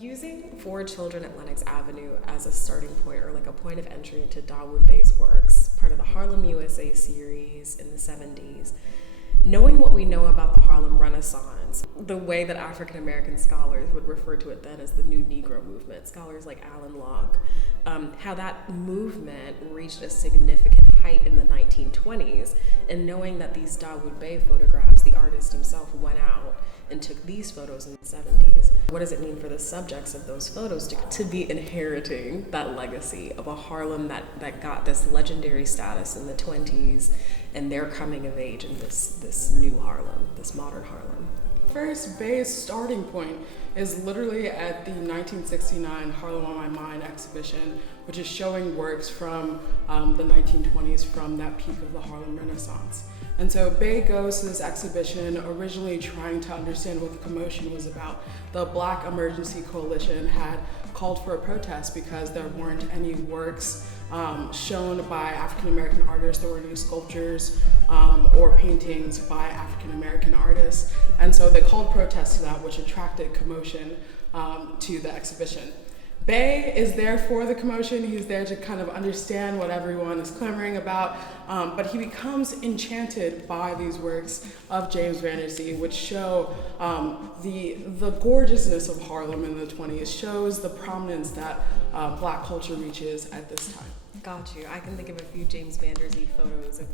Using 4 children at Lenox Avenue as a starting point or like a point of entry into Dawoud Bey's works, part of the Harlem USA series in the 70s, knowing what we know about the Harlem Renaissance, the way that African American scholars would refer to it then as the New Negro movement, scholars like Alan Locke, how that movement reached a significant height in the 1920s, and knowing that these Dawoud Bey photographs, the artist himself went out and took these photos in the 70s. What does it mean for the subjects of those photos to be inheriting that legacy of a Harlem that got this legendary status in the 20s, and they're coming of age in this new Harlem, this modern Harlem? First, Bey's starting point is literally at the 1969 Harlem on My Mind exhibition, which is showing works from the 1920s, from that peak of the Harlem Renaissance. And so Bey goes to this exhibition originally trying to understand what the commotion was about. The Black Emergency Coalition had called for a protest because there weren't any works shown by African American artists. There were no sculptures or paintings by African American artists. And so they called protest to that, which attracted commotion to the exhibition. Bey is there for the commotion. He's there to kind of understand what everyone is clamoring about, but he becomes enchanted by these works of James Vanderzee, which show the gorgeousness of Harlem in the 20s, shows the prominence that Black culture reaches at this time. Got you. I can think of a few James Vanderzee photos of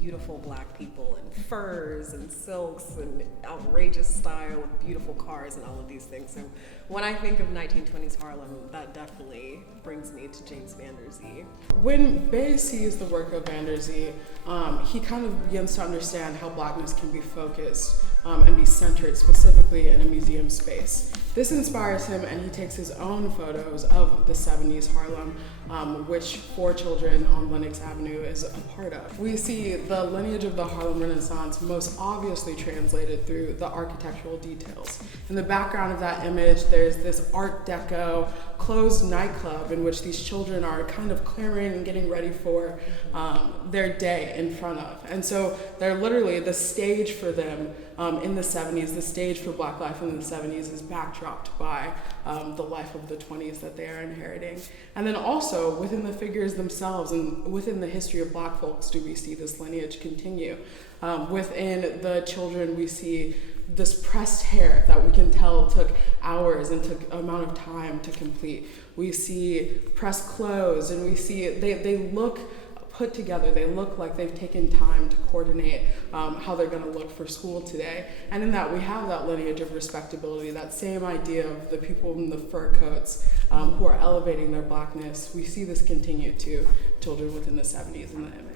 beautiful Black people in furs and silks and outrageous style with beautiful cars and all of these things. So when I think of 1920s Harlem, that definitely brings me to James Vanderzee. When Bey sees the work of Vanderzee, he kind of begins to understand how Blackness can be focused and be centered specifically in a museum space. This inspires him, and he takes his own photos of the 70s Harlem, which 4 Children on Lenox Avenue is a part of. We see the lineage of the Harlem Renaissance most obviously translated through the architectural details. In the background of that image, there's this Art Deco closed nightclub in which these children are kind of clamoring and getting ready for their day in front of. And so they're literally the stage for them in the 70s, the stage for Black life in the 70s is backdropped by the life of the 20s that they are inheriting. And then also within the figures themselves and within the history of Black folks do we see this lineage continue. Within the children we see this pressed hair that we can tell took hours and took an amount of time to complete. We see pressed clothes, and we see they look put together. They look like they've taken time to coordinate how they're going to look for school today. And in that, we have that lineage of respectability, that same idea of the people in the fur coats who are elevating their Blackness. We see this continue to children within the 70s in the image.